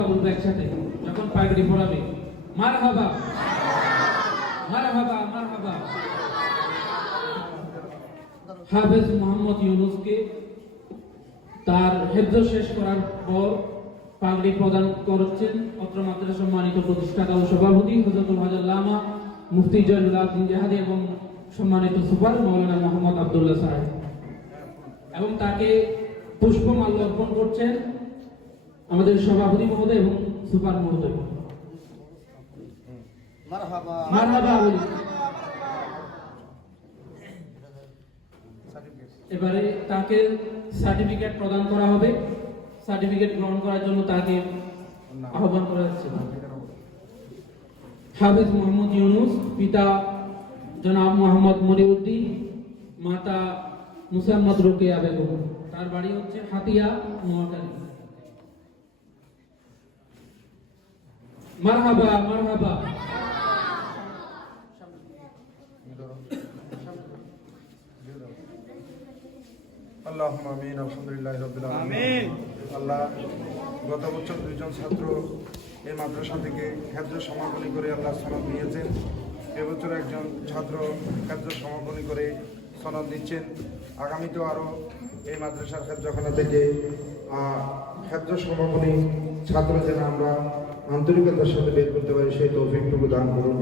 মারহাবা বলবো একসাথে যখন পাগড়ি পরাবে। মারহাবা মারহাবা মারহাবা। হাফেজ মোহাম্মদ ইউনুসকে তার হেফজ শেষ করার পর পাগড়ি প্রদান করছেন অত্র মাদ্রাসার সম্মানিত প্রতিষ্ঠাতা ও সভাপতি হযরতুল আল্লামা মুফতি জয়নুল আবদিন জাহাদি এবং সম্মানিত সুপার মাওলানা মোহাম্মদ আব্দুল্লাহ সাহেব, এবং তাকে পুষ্পমাল্য অর্পণ করছেন আমাদের সভাপতি মহোদয় এবং সুপার মহোদয়। মারহাবা মারহাবা। এবারে তাকে সার্টিফিকেট প্রদান করা হবে। সার্টিফিকেট গ্রহণ করার জন্য তাকে আহ্বান করা হচ্ছে। হাফেজ মোহাম্মদ ইউনুস, পিতা জনাব মোহাম্মদ মনিরউদ্দিন, মাতা মুসাম্মদ রোকেয়া বেগম, তার বাড়ি হচ্ছে হাতিয়া নোয়াখালী। মারহাবা মারহাবা। আল্লাহুম্মা আমিন। আলহামদুলিল্লাহি রাব্বিল আলামিন। আল্লাহ, গত বছর দুইজন ছাত্র এই মাদ্রাসা থেকে হেফজ সমাপনী করে আল্লাহ সনদ নিয়েছেন। এবছর একজন ছাত্র হেফজ সমাপনী করে সনদ নিচ্ছেন। আগামীতেও আরও এই মাদ্রাসার হেফজখানা থেকে হেফজ সমাপনী ছাত্র যেন আমরা আন্তরিকতার সাথে বের করতে পারি, সেই তৌফিকটুকু দান করুন।